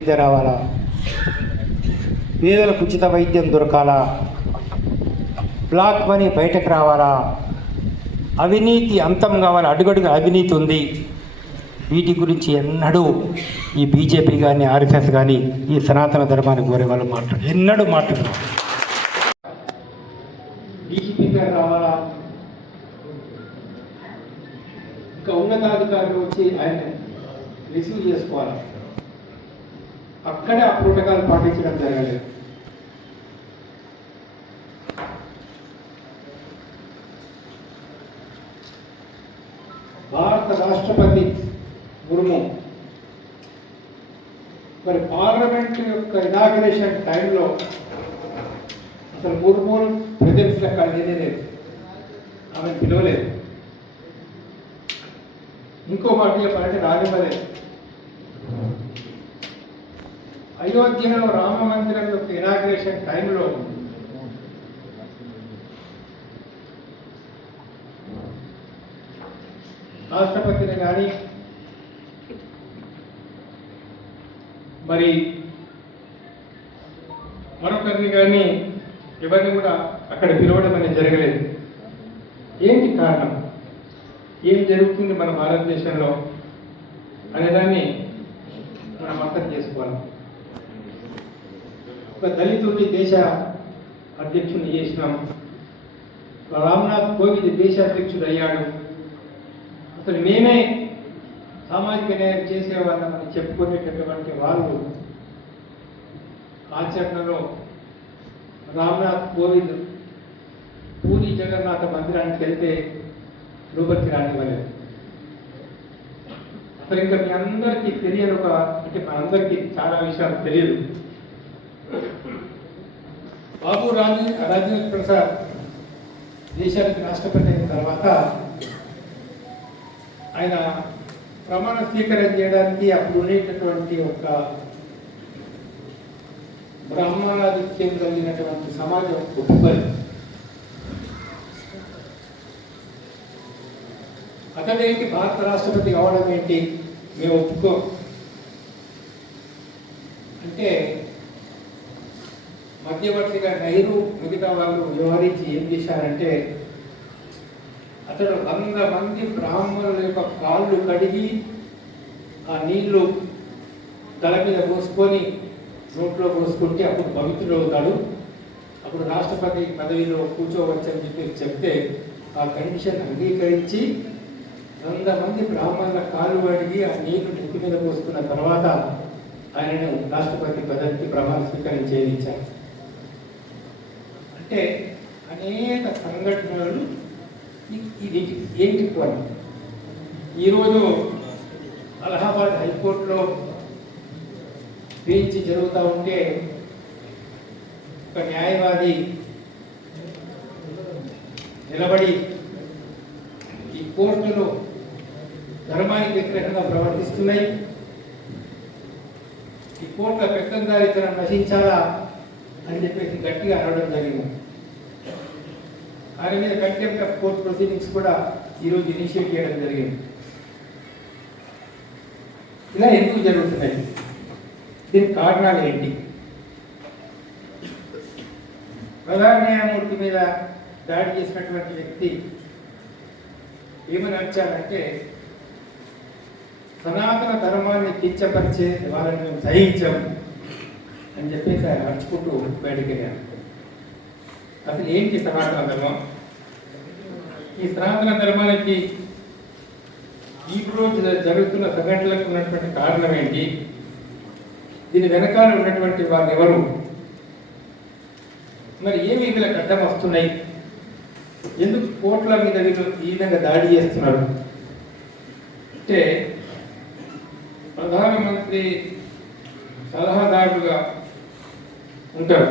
వైద్యం రావాలా? పేదలకు ఉచిత వైద్యం దొరకాలా? బ్లాక్ మనీ బయటకు రావాలా? అవినీతి అంతం కావాలి? అడుగడుగు అవినీతి ఉంది. వీటి గురించి ఎన్నడూ ఈ బీజేపీ కానీ ఆర్ఎస్ఎస్ కానీ ఈ సనాతన ధర్మాన్ని కోరే వాళ్ళు మాట్లాడు ఎన్నడూ మాట్లాడరు. రావాలా? ఇంకా ఉన్నతాధికారులు వచ్చి ఆయన రిసీవ్ చేసుకోవాలి? అక్కడే ఆ ప్రోటోకాల్ పాటించడం జరగలేదు. భారత రాష్ట్రపతి ముర్ము. మరి పార్లమెంట్ యొక్క ఇనాగ్రేషన్ టైంలో అసలు ముర్ము ప్రెజెన్స్ అక్కడ లేనే లేదు. ఆమె పిలవలేదు. ఇంకో మాట చెప్పాలంటే రానివ్వలేదు అయోధ్యలో రామ మందిరం యొక్క ఇనాగ్రేషన్ టైంలో రాష్ట్రపతిని కానీ మరి మరొకరిని కానీ ఎవరిని కూడా అక్కడ పిలవడం అనేది జరగలేదు. ఏంటి కారణం? ఏం జరుగుతుంది మన భారతదేశంలో అనేదాన్ని మనం అర్థం చేసుకోవాలి. ఒక దళితుడిని దేశ అధ్యక్షుని చేసినాం. రామ్నాథ్ కోవింద్ దేశ అధ్యక్షుడు అయ్యాడు అసలు మేమే సామాజిక న్యాయం చేసేవాళ్ళమని చెప్పుకునేటటువంటి వాళ్ళు ఆచరణలో రామ్నాథ్ కోవింద్ పూరి జగన్నాథ మందిరానికి వెళ్తే లోపలికి రానివ్వలేదు. అసలు ఇంకా మీ అందరికీ తెలియని ఒక అంటే మనందరికీ చాలా విషయాలు తెలియదు. బాబు రాజు రాజేంద్ర ప్రసాద్ దేశానికి రాష్ట్రపతి అయిన తర్వాత ఆయన ప్రమాణ స్వీకారం చేయడానికి అప్పుడు ఉండేటటువంటి ఒక బ్రాహ్మణాధిక్యం కలిగినటువంటి సమాజం ఒప్పుకొని అతడేంటి భారత రాష్ట్రపతి కావడం ఏంటి? మేము ఒప్పుకో. అంటే మధ్యవర్తిగా నెహ్రూ మిగతా వాళ్ళు వ్యవహరించి ఏం చేశారంటే అతడు వంద మంది బ్రాహ్మణుల యొక్క కాళ్ళు కడిగి ఆ నీళ్ళు తల మీద పోసుకొని నోట్లో పోసుకుంటే అప్పుడు పవిత్రుడు అవుతాడు. అప్పుడు రాష్ట్రపతి పదవిలో కూర్చోవచ్చని చెప్పి చెప్తే ఆ కండిషన్ అంగీకరించి వంద మంది బ్రాహ్మణుల కాళ్ళు కడిగి ఆ నీళ్ళు నెత్తి మీద పోసుకున్న తర్వాత ఆయనను రాష్ట్రపతి పదవికి ప్రమాణ స్వీకారం చేయించారు. అంటే అనేక సంఘటనలు ఇది ఏంటి పోయి ఈరోజు అలహాబాద్ హైకోర్టులో బెంచ్ జరుగుతూ ఉంటే ఒక న్యాయవాది నిలబడి ఈ కోర్టులు ధర్మానికి వ్యతిరేకంగా ప్రవర్తిస్తున్నాయి. ఈ కోర్టుల పెత్తందారితనం నశించాలా అని చెప్పేసి గట్టిగా అనడం జరిగింది. ఆయన మీద కంటెంప్ట్ ఆఫ్ కోర్ట్ ప్రొసీడింగ్స్ కూడా ఈరోజు ఇనిషియేట్ చేయడం జరిగింది. ఇలా ఎందుకు జరుగుతున్నాయి? దీనికి కారణాలు ఏంటి? ప్రధాన న్యాయమూర్తి మీద దాడి చేసినటువంటి వ్యక్తి ఏమని అర్చాలంటే సనాతన ధర్మాన్ని కించపరిచే వాళ్ళని మేము సహించాం అని చెప్పేసి ఆయన నడుచుకుంటూ బయటికి అసలు ఏంటి సనాతన ధర్మం? ఈ సనాతన ధర్మానికి ఈ రోజు జరుగుతున్న సంఘటనలకు ఉన్నటువంటి కారణం ఏంటి? దీని వెనకాల ఉన్నటువంటి వారు ఎవరు? మరి ఏమి వీళ్ళకి అడ్డం వస్తున్నాయి? ఎందుకు కోట్ల మీద వీళ్ళు ఈ విధంగా దాడి చేస్తున్నారు? అంటే ప్రధానమంత్రి సలహాదారులుగా ఉంటారు.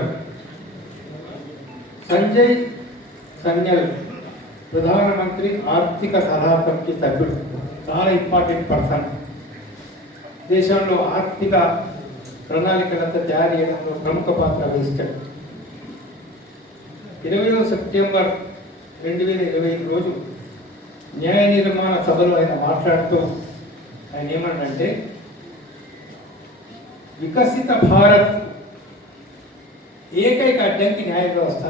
సంజయ్ సన్యల్ ప్రధానమంత్రి ఆర్థిక సలహా కమిటీ సభ్యుడు. చాలా ఇంపార్టెంట్ పర్సన్ దేశంలో ఆర్థిక ప్రణాళికలంతా తయారు చేయడంలో ప్రముఖ పాత్ర వహిస్తాడు. ఇరవయో సెప్టెంబర్ రెండు వేల ఇరవై రోజు న్యాయ నిర్మాణ సభలో ఆయన మాట్లాడుతూ ఆయన ఏమన్నంటే వికసిత భారత్ ఏకైక అడ్డంకి న్యాయ వ్యవస్థ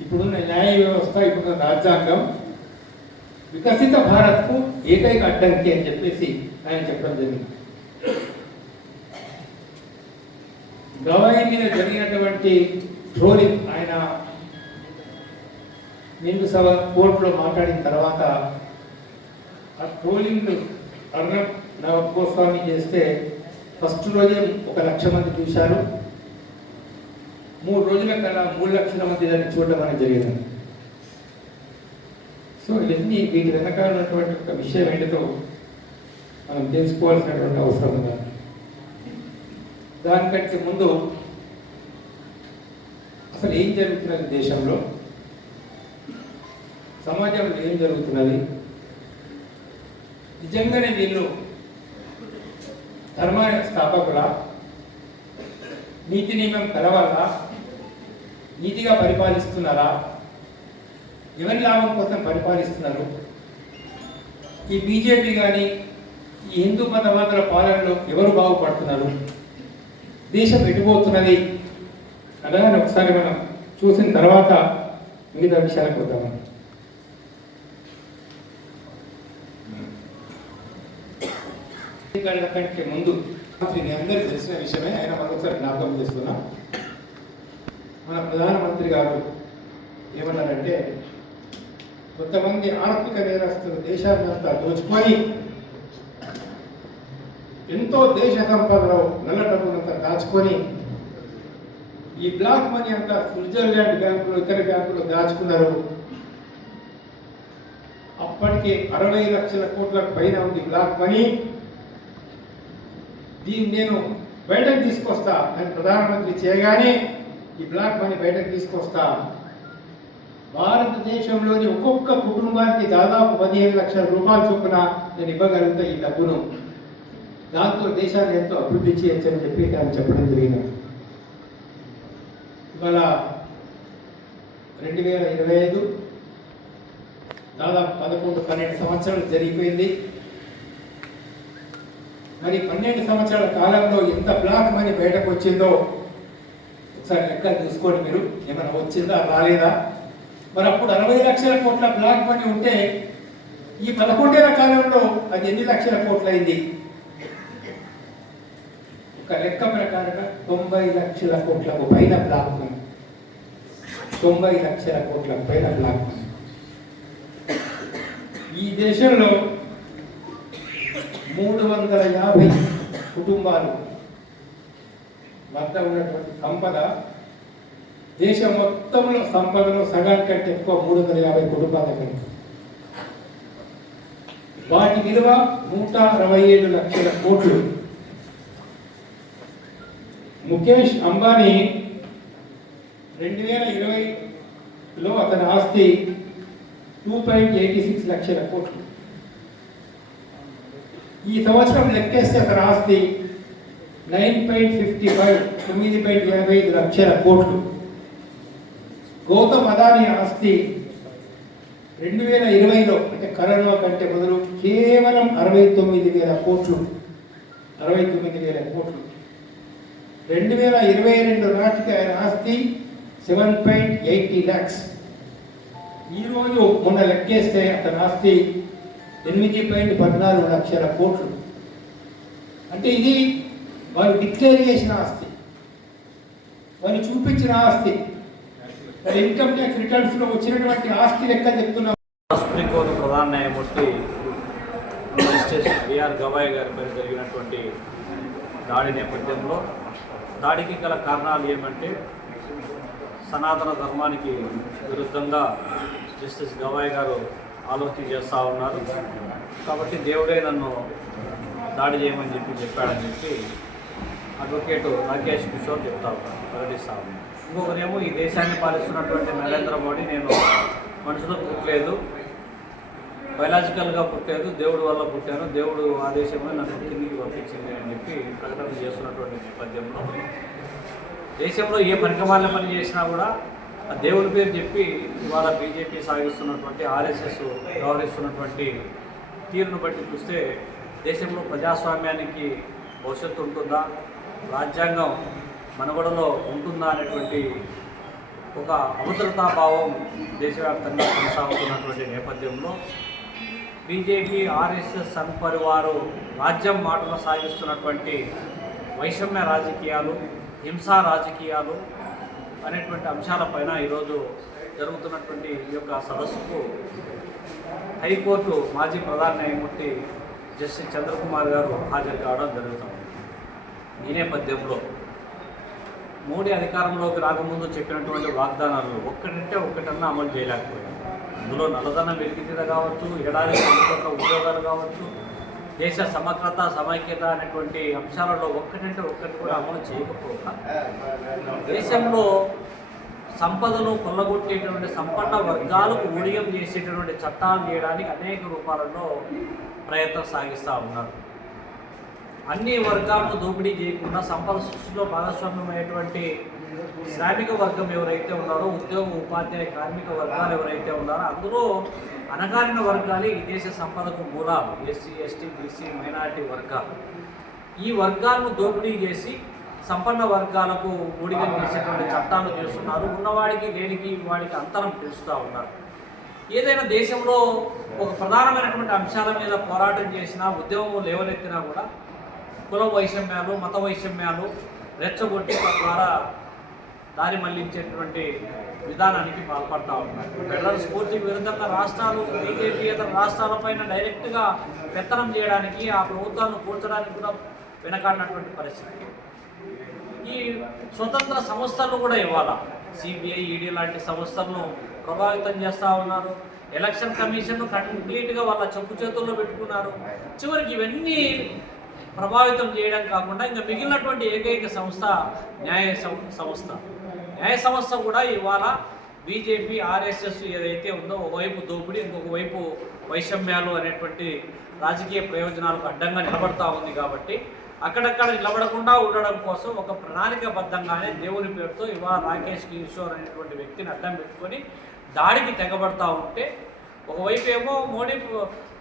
ఇప్పుడున్న న్యాయ వ్యవస్థ ఇప్పుడున్న రాజ్యాంగం వికసిత భారత్కు ఏకైక అడ్డంకి అని చెప్పేసి ఆయన చెప్పడం జరిగింది. గవాయి మీద జరిగినటువంటి ట్రోలింగ్ ఆయన నిండు సభ కోర్టులో మాట్లాడిన తర్వాత ఆ ట్రోలింగ్ అర్ణబ్ నవ గోస్వామి చేస్తే ఫస్ట్ రోజే ఒక లక్ష మంది చూశారు. మూడు రోజుల కన్నా మూడు లక్షల మంది దాన్ని చూడడం అనేది జరిగింది. సో ఇవన్నీ వీటి వెనకాల ఉన్నటువంటి ఒక విషయం ఏంటితో మనం తెలుసుకోవాల్సినటువంటి అవసరం ఉంది. దానికంటే ముందు అసలు ఏం జరుగుతున్నది దేశంలో? సమాజంలో ఏం జరుగుతున్నది? నిజంగానే వీళ్ళు ధర్మ స్థాపకుల? నీతి నియమం కలవాలా? నీతిగా పరిపాలిస్తున్నారా? ఎవరి లాభం కోసం పరిపాలిస్తున్నారు? ఈ బీజేపీ కానీ ఈ హిందూ మతవాదుల పాలనలో ఎవరు బాగుపడుతున్నారు? దేశం ఎటుపోతున్నది? అలాగని ఒకసారి మనం చూసిన తర్వాత మిగతా విషయాలకు వద్దాం. ఎన్నికల కంటే ముందు అందరికీ తెలిసిన విషయమే ఆయన మరొకసారి జ్ఞాపకం చేస్తున్నా. మన ప్రధానమంత్రి గారు ఏమన్నారంటే కొంతమంది ఆర్థిక నేరస్తులు దేశాన్ని అంతా దోచుకొని ఎంతో దేశ సంపదలో నల్ల డబ్బులంతా దాచుకొని ఈ బ్లాక్ మనీ అంతా స్విట్జర్లాండ్ బ్యాంకులు ఇతర బ్యాంకులు దాచుకున్నారు. అప్పటికి అరవై లక్షల కోట్ల పైన ఉంది బ్లాక్ మనీ. దీన్ని నేను బయటకు తీసుకొస్తా అని ప్రధానమంత్రి చేయగానే ఈ బ్లాక్ మనీ బయటకు తీసుకొస్తా. భారతదేశంలోని ఒక్కొక్క కుటుంబానికి దాదాపు పదిహేను లక్షల రూపాయల చొప్పున నేను ఇవ్వగలుగుతా ఈ డబ్బును. దాంతో దేశాన్ని ఎంతో అభివృద్ధి చేయొచ్చు అని చెప్పి ఆయన చెప్పడం జరిగింది. ఇవాళ రెండు వేల ఇరవై ఐదు దాదాపు పదకొండు పన్నెండు సంవత్సరాలు జరిగిపోయింది. మరి పన్నెండు సంవత్సరాల కాలంలో ఎంత బ్లాక్ మనీ బయటకు వచ్చిందో ఒకసారి లెక్క చూసుకోండి మీరు. ఏమైనా వచ్చిందా రాలేదా? మరి అప్పుడు అరవై లక్షల కోట్ల బ్లాక్ మనీ ఉంటే ఈ పదకొండేళ్ళ కాలంలో అది ఎన్ని లక్షల కోట్లు అయింది ఒక లెక్క ప్రకారంగా తొంభై లక్షల కోట్లకు పైన బ్లాక్ మనీ. తొంభై లక్షల కోట్ల పైన బ్లాక్ మనీ. ఈ దేశంలో మూడు వందల యాభై కుటుంబాలు వద్ద ఉన్నటువంటి సంపద దేశం మొత్తంలో సంపదలో సగానికంటే ఎక్కువ మూడు వందల యాభై కుటుంబాల దగ్గర వాటి విలువ నూట అరవై ఏడు లక్షల కోట్లు. ముఖేష్ అంబానీ రెండు వేల ఇరవైలో అతని ఆస్తి టూ పాయింట్ ఎయిటీ సిక్స్ లక్షల కోట్లు. ఈ సంవత్సరం లెక్కేస్తే అతని ఆస్తి నైన్ పాయింట్ ఫిఫ్టీ ఫైవ్ తొమ్మిది పాయింట్ యాభై ఐదు లక్షల కోట్లు. గౌతమ్ అదాని ఆస్తి రెండు వేల ఇరవైలో అంటే కరోనా కంటే మొదలు కేవలం అరవై తొమ్మిది వేల కోట్లు. అరవై తొమ్మిది వేల కోట్లు. రెండు వేల ఇరవై రెండు నాటికి ఆయన ఆస్తి సెవెన్ పాయింట్ ఎయిటీ ల్యాక్స్. ఈరోజు మొన్న లెక్కేస్తే అతని ఆస్తి ఎనిమిది పాయింట్ పద్నాలుగు లక్షల కోట్లు. అంటే ఇది వారు డిక్లేర్ చేసిన ఆస్తి. వారు చూపించిన ఆస్తి. మరి ఇన్కమ్ ట్యాక్స్ రిటర్న్స్లో వచ్చినటువంటి ఆస్తి లెక్క చెప్తున్నా. సుప్రీంకోర్టు ప్రధాన న్యాయమూర్తి జస్టిస్ బిఆర్ గవాయ్ గారిపై జరిగినటువంటి దాడి నేపథ్యంలో దాడికి గల కారణాలు ఏమంటే సనాతన ధర్మానికి విరుద్ధంగా జస్టిస్ గవాయ్ గారు ఆలోచన చేస్తూ ఉన్నారు. కాబట్టి దేవుడే నన్ను దాడి చేయమని చెప్పి చెప్పాడని చెప్పి అడ్వకేటు రాకేష్ కిషోర్ చెప్తా ఉన్నారు ప్రకటిస్తూ ఉన్నారు ఇంకొకరేమో ఈ దేశాన్ని పాలిస్తున్నటువంటి నరేంద్ర మోడీ నేను మనుషులు పుట్టలేదు బయలాజికల్గా పుట్టాను దేవుడు వల్ల పుట్టాను దేవుడు ఆదేశమే నన్ను కిందికి పంపించింది అని చెప్పి ప్రకటన చేస్తున్నటువంటి నేపథ్యంలో దేశంలో ఏ పరికమాల పని చేసినా కూడా ఆ దేవుడి పేరు చెప్పి ఇవాళ బీజేపీ సాగిస్తున్నటువంటి ఆర్ఎస్ఎస్ వ్యవహరిస్తున్నటువంటి తీరును బట్టి చూస్తే దేశంలో ప్రజాస్వామ్యానికి భవిష్యత్తు ఉంటుందా? రాజ్యాంగం మనుగడలో ఉంటుందా అనేటువంటి ఒక అభద్రతాభావం దేశవ్యాప్తంగా కొనసాగుతున్నటువంటి నేపథ్యంలో బీజేపీ ఆర్ఎస్ఎస్ సంఘ్ పరివారు రాజ్యం మాటను సాగిస్తున్నటువంటి వైషమ్య రాజకీయాలు హింసా రాజకీయాలు అనేటువంటి అంశాలపైన ఈరోజు జరుగుతున్నటువంటి ఈ యొక్క సదస్సుకు హైకోర్టు మాజీ ప్రధాన న్యాయమూర్తి జస్టిస్ చంద్రకుమార్ గారు హాజరు కావడం జరుగుతుంది. ఈ నేపథ్యంలో మోడీ అధికారంలోకి రాకముందు చెప్పినటువంటి వాగ్దానాలు ఒక్కటంటే ఒక్కటన్నా అమలు చేయలేకపోయారు అందులో నల్లధనం వెలికితీత కావచ్చు ఎడారి ఉద్యోగాలు కావచ్చు దేశ సమగ్రత సమైక్యత అనేటువంటి అంశాలలో ఒక్కటంటే ఒక్కటి కూడా అమలు చేయకపోక దేశంలో సంపదను కొల్లగొట్టేటువంటి సంపన్న వర్గాలకు ఊడియం చేసేటటువంటి చట్టాలు చేయడానికి అనేక రూపాలలో ప్రయత్నం సాగిస్తూ ఉన్నారు. అన్ని వర్గాలను దోపిడీ చేయకుండా సంపద సృష్టిలో భాగస్వామ్యమైనటువంటి శ్రామిక వర్గం ఎవరైతే ఉన్నారో ఉద్యోగ ఉపాధ్యాయ కార్మిక వర్గాలు ఎవరైతే ఉన్నారో అందులో అణగారిన వర్గాలే ఈ దేశ సంపదకు మూలాలు. ఎస్సీ ఎస్టీ బీసీ మైనారిటీ వర్గాలు. ఈ వర్గాలను దోపిడీ చేసి సంపన్న వర్గాలకు ఊడిగా చేసేటువంటి చట్టాలు చేస్తున్నారు. ఉన్నవాడికి లేనికి వాడికి అంతరం పిలుస్తూ ఉన్నారు. ఏదైనా దేశంలో ఒక ప్రధానమైనటువంటి అంశాల మీద పోరాటం చేసినా ఉద్యమం లేవనెత్తినా కూడా కుల వైషమ్యాలు మత వైషమ్యాలు రెచ్చగొట్టి తద్వారా దారి మళ్ళించేటువంటి విధానానికి పాల్పడతా ఉన్నారు. ఫెడరల్ స్ఫూర్తికి విరుద్ధంగా రాష్ట్రాలు బీజేపీయేతర రాష్ట్రాలపైన డైరెక్ట్గా పెత్తనం చేయడానికి ఆ ప్రభుత్వాలను కూర్చడానికి కూడా వెనకాడినటువంటి పరిస్థితి. ఈ స్వతంత్ర సంస్థలు కూడా ఇవ్వాల? సిబిఐ ఈడీ లాంటి సంస్థలను ప్రభావితం చేస్తూ ఉన్నారు. ఎలక్షన్ కమిషన్ కంప్లీట్గా వాళ్ళ చెప్పు చేతుల్లో పెట్టుకున్నారు. చివరికి ఇవన్నీ ప్రభావితం చేయడం కాకుండా ఇంకా మిగిలినటువంటి ఏకైక సంస్థ న్యాయ సం- సంస్థ. న్యాయ సంస్థ కూడా ఇవాళ బీజేపీ ఆర్ఎస్ఎస్ ఏదైతే ఉందో ఒకవైపు దోపిడీ ఇంకొక వైపు వైషమ్యాలు అనేటువంటి రాజకీయ ప్రయోజనాలకు అడ్డంగా నిలబడతా ఉంది కాబట్టి అక్కడక్కడ నిలబడకుండా ఉండడం కోసం ఒక ప్రణాళికబద్ధంగానే దేవుని పేరుతో ఇవాళ రాకేష్ కిషోర్ అనేటువంటి వ్యక్తిని అడ్డం పెట్టుకొని దాడికి తెగబడతా ఉంటే ఒకవైపు ఏమో మోడీ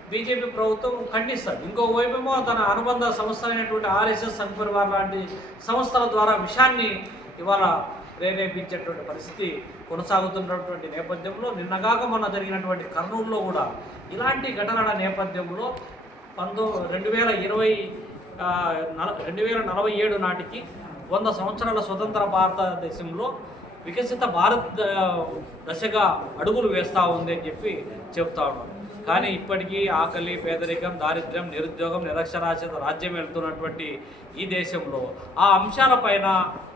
బీజేపీ ప్రభుత్వం ఖండిస్తారు ఇంకోవైపేమో తన అనుబంధ సంస్థలైనటువంటి ఆర్ఎస్ఎస్ సంఘపరివార్ లాంటి సంస్థల ద్వారా విషయాన్ని ఇవాళ ప్రేరేపించేటువంటి పరిస్థితి కొనసాగుతున్నటువంటి నేపథ్యంలో నిన్నగాక మొన్న జరిగినటువంటి కర్నూలులో కూడా ఇలాంటి ఘటనల నేపథ్యంలో పంతో రెండు వేల ఇరవై నల రెండు వేల నలభై ఏడు నాటికి వంద సంవత్సరాల స్వతంత్ర భారతదేశంలో వికసిత భారత్ దశగా అడుగులు వేస్తూ ఉంది అని చెప్పి చెప్తా ఉన్నాను కానీ ఇప్పటికీ ఆకలి పేదరికం దారిద్ర్యం నిరుద్యోగం నిరక్షరాస్యత రాజ్యం వెళ్తున్నటువంటి ఈ దేశంలో ఆ అంశాలపైన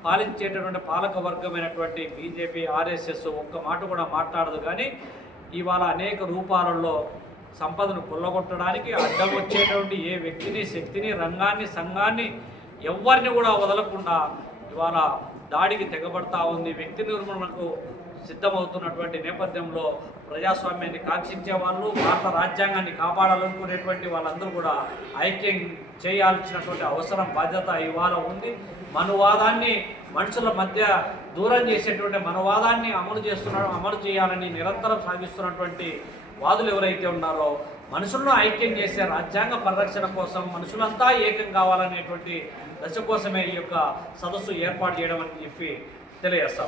పాలించేటటువంటి పాలక వర్గమైనటువంటి బీజేపీ ఆర్ఎస్ఎస్ ఒక్క మాట కూడా మాట్లాడదు. కానీ ఇవాళ అనేక రూపాలలో సంపదను కొల్లగొట్టడానికి అడ్డం వచ్చేటువంటి ఏ వ్యక్తిని శక్తిని రంగాన్ని సంఘాన్ని ఎవరిని కూడా వదలకుండా ఇవాళ దాడికి తెగబడతా ఉంది. వ్యక్తి నిర్మూలనకు సిద్ధమవుతున్నటువంటి నేపథ్యంలో ప్రజాస్వామ్యాన్ని కాంక్షించే వాళ్ళు భారత రాజ్యాంగాన్ని కాపాడాలనుకునేటువంటి వాళ్ళందరూ కూడా ఐక్యం చేయాల్సినటువంటి అవసరం బాధ్యత ఇవాళ ఉంది. మనువాదాన్ని మనుషుల మధ్య దూరం చేసేటువంటి మనువాదాన్ని అమలు చేస్తున్న అమలు చేయాలని నిరంతరం సాగిస్తున్నటువంటి వాదులు ఎవరైతే ఉన్నారో మనుషులను ఐక్యం చేసే రాజ్యాంగ పరిరక్షణ కోసం మనుషులంతా ఏకం కావాలనేటువంటి దశ కోసమే ఈ యొక్క సదస్సు ఏర్పాటు చేయడం అని చెప్పి తెలియజేస్తా